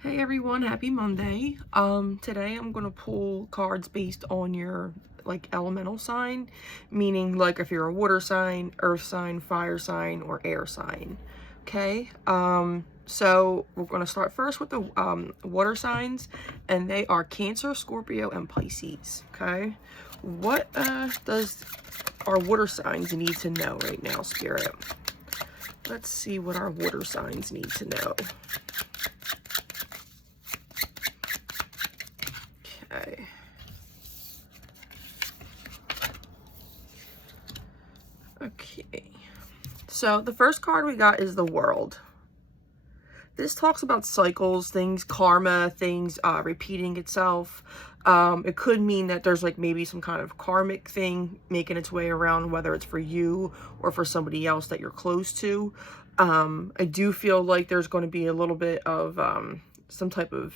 Hey everyone, happy Monday. Today I'm gonna pull cards based on your elemental sign, meaning like if you're a water sign, earth sign, fire sign, or air sign. Okay. So we're gonna start first with the water signs, and they are Cancer, Scorpio, and Pisces. Okay. What does our water signs need to know right now, Spirit? Let's see what our water signs need to know. Okay. Okay. So the first card we got is the World. This talks about cycles, things, karma, things repeating itself. It could mean that there's like maybe some kind of karmic thing making its way around, whether it's for you or for somebody else that you're close to. I do feel like there's going to be a little bit of some type of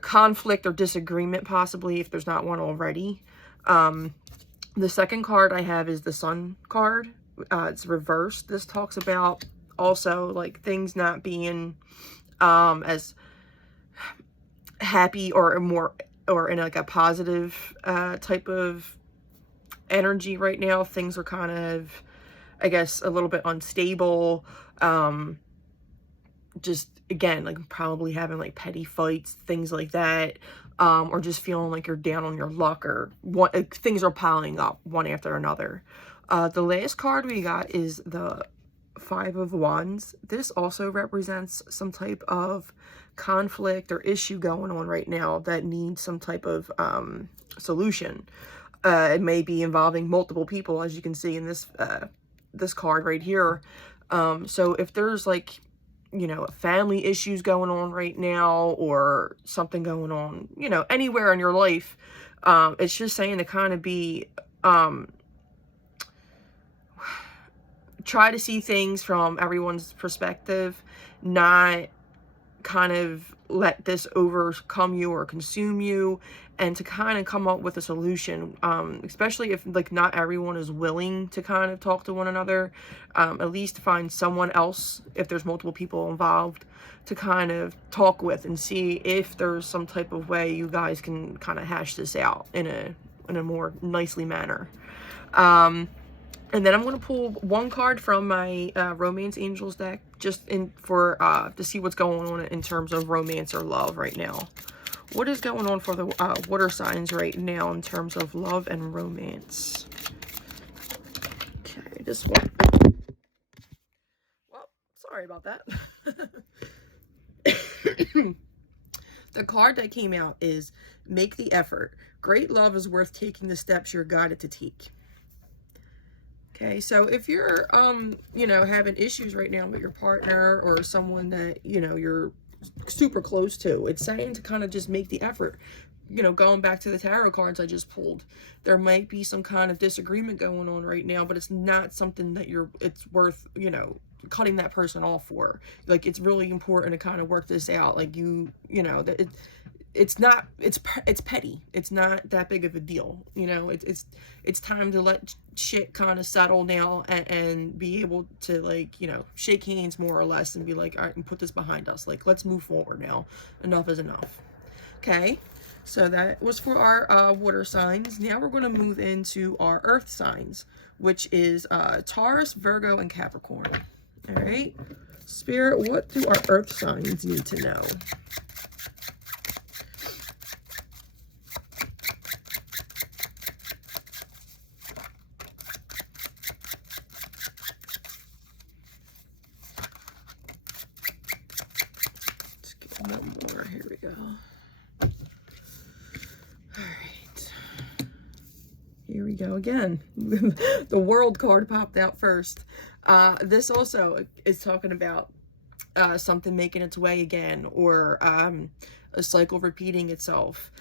conflict or disagreement, possibly, if there's not one already. The second card I have is the Sun card. It's reversed. This talks about also like things not being as happy or more or in like a positive type of energy right now. Things are kind of, I guess, a little bit unstable. Just again, like probably having like petty fights, things like that. Or just feeling like you're down on your luck, or things are piling up one after another. The last card we got is the Five of Wands. This also represents some type of conflict or issue going on right now that needs some type of solution. It may be involving multiple people, as you can see in this card right here. So if there's like, you know, family issues going on right now, or something going on, you know, anywhere in your life, it's just saying to kind of be try to see things from everyone's perspective, not kind of let this overcome you or consume you, and to kind of come up with a solution, especially if like not everyone is willing to kind of talk to one another. At least find someone else, if there's multiple people involved, to kind of talk with and see if there's some type of way you guys can kind of hash this out in a more nicely manner. And then I'm going to pull one card from my Romance Angels deck, just to see what's going on in terms of romance or love right now. What is going on for the water signs right now in terms of love and romance? Okay, this one. Well, sorry about that. The card that came out is Make the Effort. Great love is worth taking the steps you're guided to take. Okay, so if you're, you know, having issues right now with your partner or someone that, you know, you're super close to, it's saying to kind of just make the effort. You know, going back to the tarot cards I just pulled, there might be some kind of disagreement going on right now, but it's not something that it's worth, you know, cutting that person off for. Like, it's really important to kind of work this out. Like, you know, that it's petty. It's not that big of a deal. You know, it's time to let shit kind of settle now, and be able to, like, you know, shake hands more or less and be like, all right, and put this behind us. Like, let's move forward now. Enough is enough. Okay. So that was for our water signs. Now we're going to move into our earth signs, which is Taurus, Virgo, and Capricorn. All right. Spirit, what do our earth signs need to know? One more. Here we go. All right. Here we go again. The World card popped out first. This also is talking about something making its way again, or a cycle repeating itself.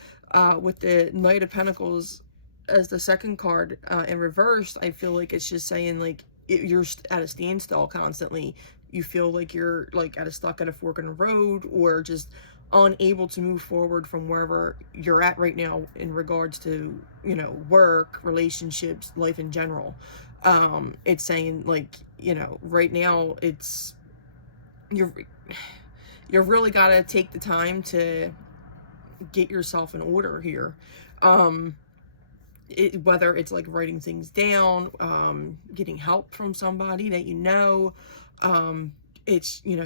With the Knight of Pentacles as the second card in reverse, I feel like it's just saying like you're at a standstill constantly. You feel like you're like stuck at a fork in the road, or just unable to move forward from wherever you're at right now in regards to, you know, work, relationships, life in general. It's saying like, you know, right now you're you really got to take the time to get yourself in order here. Whether it's like writing things down, getting help from somebody that you know, it's, you know,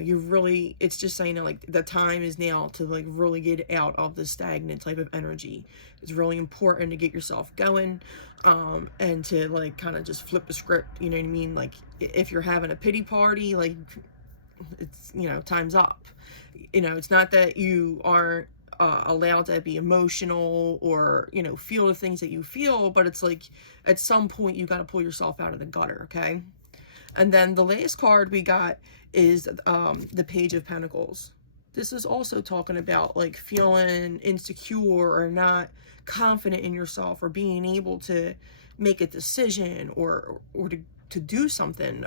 it's just saying that like the time is now to like really get out of the stagnant type of energy. It's really important to get yourself going, and to like kind of just flip the script, you know what I mean? Like if you're having a pity party, like it's, you know, time's up. You know, it's not that you aren't allowed to be emotional or, you know, feel the things that you feel, but it's like at some point you got to pull yourself out of the gutter, okay? And then the last card we got is the Page of Pentacles. This is also talking about like feeling insecure or not confident in yourself or being able to make a decision or to do something.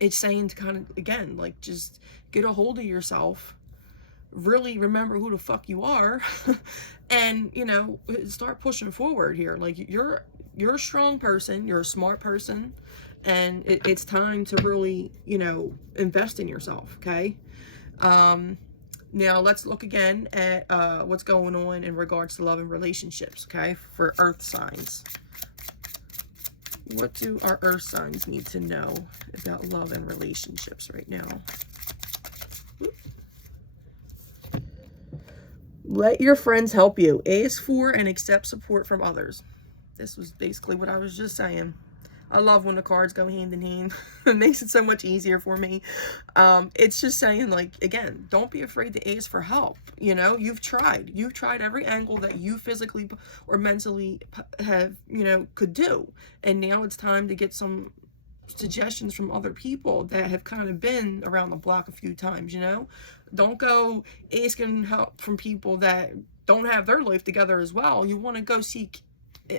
It's saying to kind of, again, like just get a hold of yourself, really remember who the fuck you are, and, you know, start pushing forward here. Like you're a strong person, you're a smart person, and it's time to really, you know, invest in yourself, okay? Now let's look again at what's going on in regards to love and relationships, okay, for earth signs. What do our earth signs need to know about love and relationships right now? Let your friends help you. Ask for and accept support from others. This was basically what I was just saying. I love when the cards go hand in hand. It makes it so much easier for me. It's just saying, like, again, don't be afraid to ask for help. You know, you've tried every angle that you physically or mentally have, you know, could do. And now it's time to get some suggestions from other people that have kind of been around the block a few times, you know? Don't go asking help from people that don't have their life together as well. You want to go seek,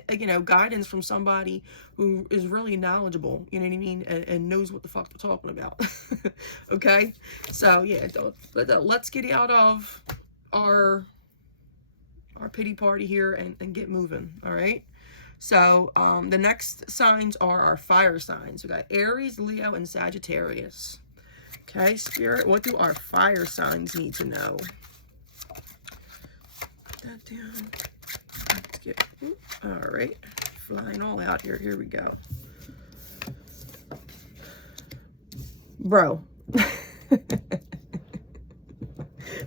you know, guidance from somebody who is really knowledgeable, you know what I mean, and knows what the fuck they're talking about. Okay? So yeah, let's get out of our pity party here and get moving. All right? So the next signs are our fire signs. We got Aries, Leo, and Sagittarius. Okay, Spirit, what do our fire signs need to know? Put that down. Let's get, all right, flying all out here. Here we go. Bro.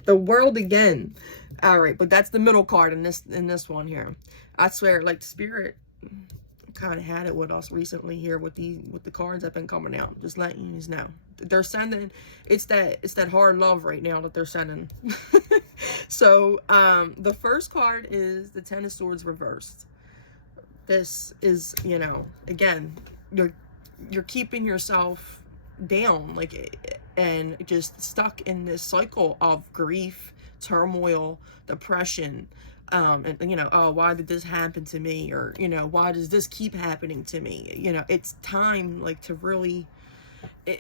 The World again. All right, but that's the middle card in this one here. I swear, like, Spirit kind of had it with us recently here with the cards that have been coming out. Just letting you know, they're sending, it's that hard love right now that they're sending. So the first card is the Ten of Swords reversed. This is, you know, again, you're keeping yourself down, like, and just stuck in this cycle of grief, turmoil, depression, and, you know, oh, why did this happen to me? Or, you know, why does this keep happening to me? You know, it's time, like, to really,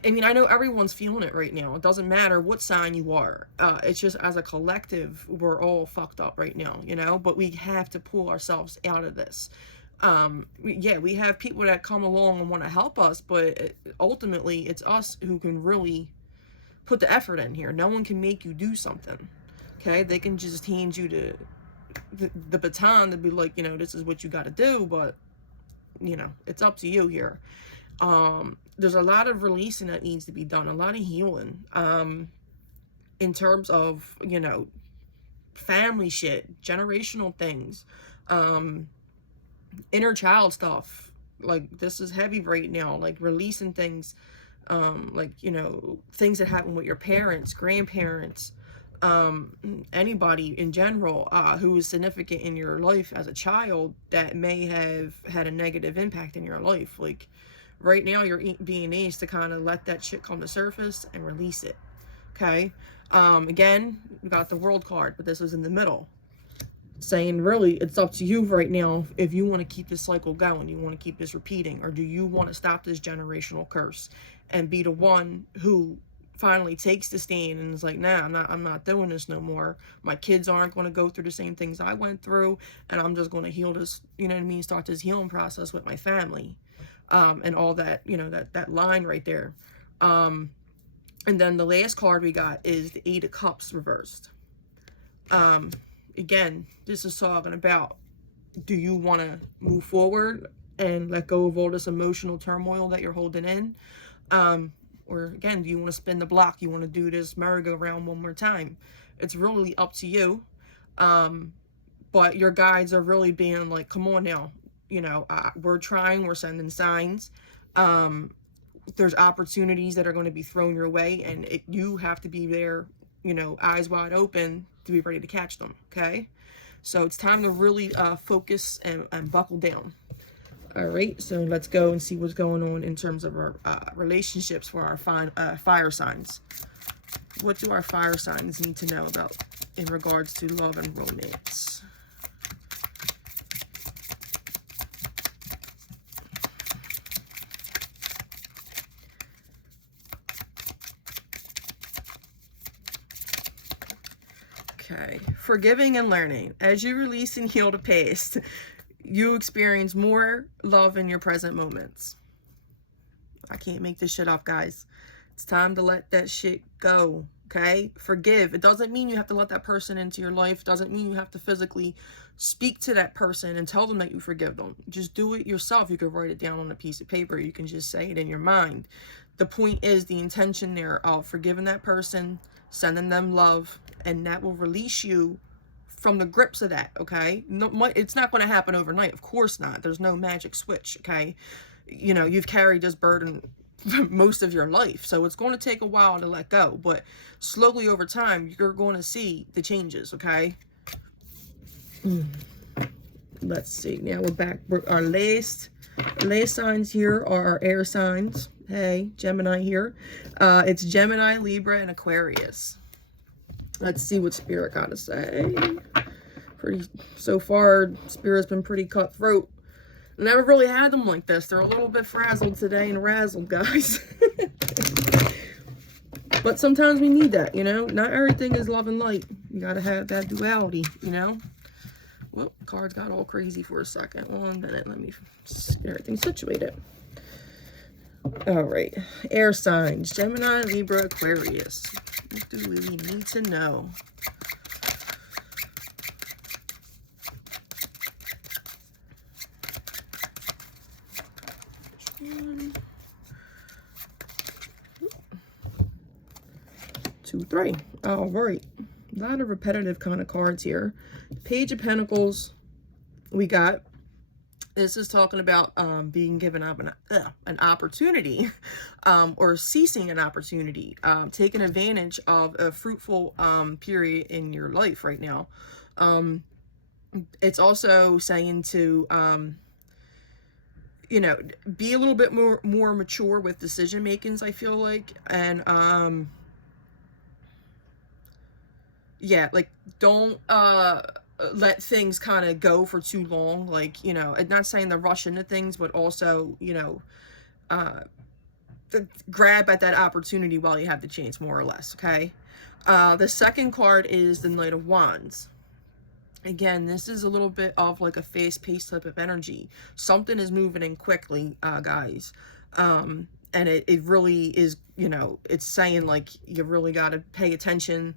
I mean, I know everyone's feeling it right now. It doesn't matter what sign you are. It's just, as a collective, we're all fucked up right now, you know, but we have to pull ourselves out of this. Yeah, we have people that come along and want to help us, but ultimately it's us who can really put the effort in here. No one can make you do something. Okay, they can just hand you the baton to be like, you know, this is what you got to do, but, you know, it's up to you here. There's a lot of releasing that needs to be done, a lot of healing, in terms of, you know, family shit, generational things, inner child stuff. Like, this is heavy right now, like releasing things, like, you know, things that happen with your parents, grandparents, anybody in general who is significant in your life as a child that may have had a negative impact in your life. Like, right now you're being asked to kind of let that shit come to surface and release it. Okay, again, we got the World card, but this was in the middle, saying really it's up to you right now if you want to keep this cycle going, you want to keep this repeating, or do you want to stop this generational curse and be the one who finally takes the stand and is like, nah, I'm not doing this no more. My kids aren't going to go through the same things I went through, and I'm just going to heal this, you know what I mean, start this healing process with my family, and all that, you know, that line right there. And then the last card we got is the Eight of Cups reversed. Again, this is talking about, do you want to move forward and let go of all this emotional turmoil that you're holding in? Or again, do you want to spin the block? You want to do this merry-go-round one more time? It's really up to you. But your guides are really being like, come on now, you know, we're trying, we're sending signs. There's opportunities that are going to be thrown your way, and you have to be there, you know, eyes wide open to be ready to catch them. Okay, so it's time to really focus and buckle down. All right, so let's go and see what's going on in terms of our relationships for our fire signs. What do our fire signs need to know about in regards to love and romance? Okay, forgiving and learning. As you release and heal the past, you experience more love in your present moments. I can't make this shit up, guys. It's time to let that shit go, okay? Forgive. It doesn't mean you have to let that person into your life. It doesn't mean you have to physically speak to that person and tell them that you forgive them. Just do it yourself. You could write it down on a piece of paper. You can just say it in your mind. The point is the intention there of forgiving that person, sending them love, and that will release you from the grips of that, okay? No, it's not going to happen overnight. Of course not. There's no magic switch, okay? You know, you've carried this burden most of your life, so it's going to take a while to let go, but slowly over time, you're going to see the changes, okay? Let's see. Now we're back. Our last signs here are our air signs. Hey, Gemini here. It's Gemini, Libra, and Aquarius. Let's see what Spirit got to say. So far, Spirit's been pretty cutthroat. Never really had them like this. They're a little bit frazzled today and razzled, guys. But sometimes we need that, you know? Not everything is love and light. You gotta have that duality, you know? Well, cards got all crazy for a second. 1 minute, let me get everything situated. All right, air signs, Gemini, Libra, Aquarius. What do we need to know? One, 2, 3. All right, a lot of repetitive kind of cards here. Page of Pentacles, we got. This is talking about being given up an opportunity or ceasing an opportunity, taking advantage of a fruitful period in your life right now. It's also saying to, you know, be a little bit more mature with decision makings, I feel like. And yeah, like don't let things kind of go for too long. Like, you know, I'm not saying to rush into things, but also, you know, to grab at that opportunity while you have the chance, more or less, okay? The second card is the Knight of Wands. Again, this is a little bit of like a fast-paced type of energy. Something is moving in quickly, guys. And it really is, you know, it's saying like you really got to pay attention.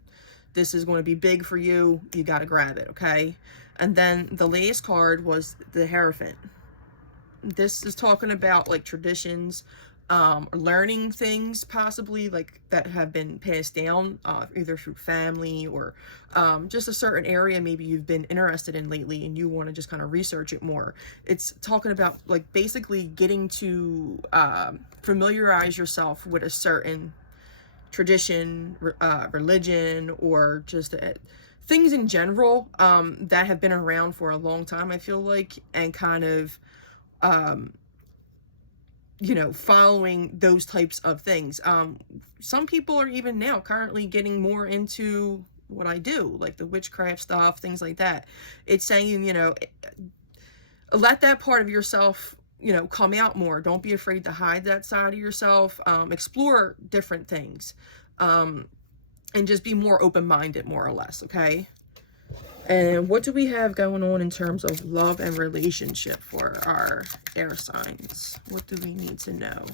This is going to be big for you. You got to grab it, okay? And then the last card was the Hierophant. This is talking about like traditions, learning things possibly like that have been passed down either through family or just a certain area maybe you've been interested in lately and you want to just kind of research it more. It's talking about like basically getting to familiarize yourself with a certain tradition, religion, or just things in general that have been around for a long time, I feel like, and kind of you know, following those types of things. Some people are even now currently getting more into what I do, like the witchcraft stuff, things like that. It's saying, you know, let that part of yourself, you know, come out more. Don't be afraid to hide that side of yourself. Explore different things. And just be more open-minded, more or less, okay? And what do we have going on in terms of love and relationship for our air signs? What do we need to know?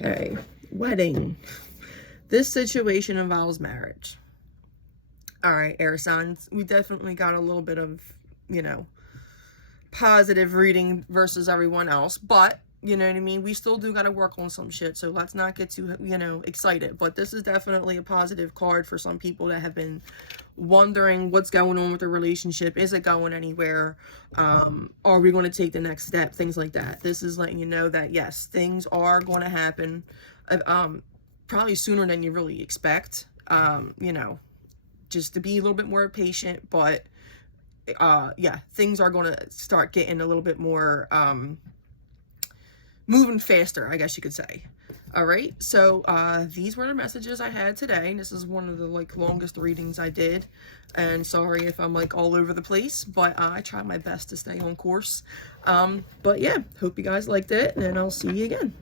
Okay, wedding. This situation involves marriage. All right, air signs. We definitely got a little bit of, you know, positive reading versus everyone else, but you know what I mean, we still do got to work on some shit, so let's not get too, you know, excited. But this is definitely a positive card for some people that have been wondering what's going on with the relationship. Is it going anywhere? Are we going to take the next step? Things like that. This is letting you know that yes, things are going to happen, probably sooner than you really expect. You know, just to be a little bit more patient, but yeah, things are going to start getting a little bit more moving faster, I guess you could say. All right, so these were the messages I had today. This is one of the like longest readings I did, and sorry if I'm like all over the place, but I tried my best to stay on course. But yeah, hope you guys liked it, and I'll see you again.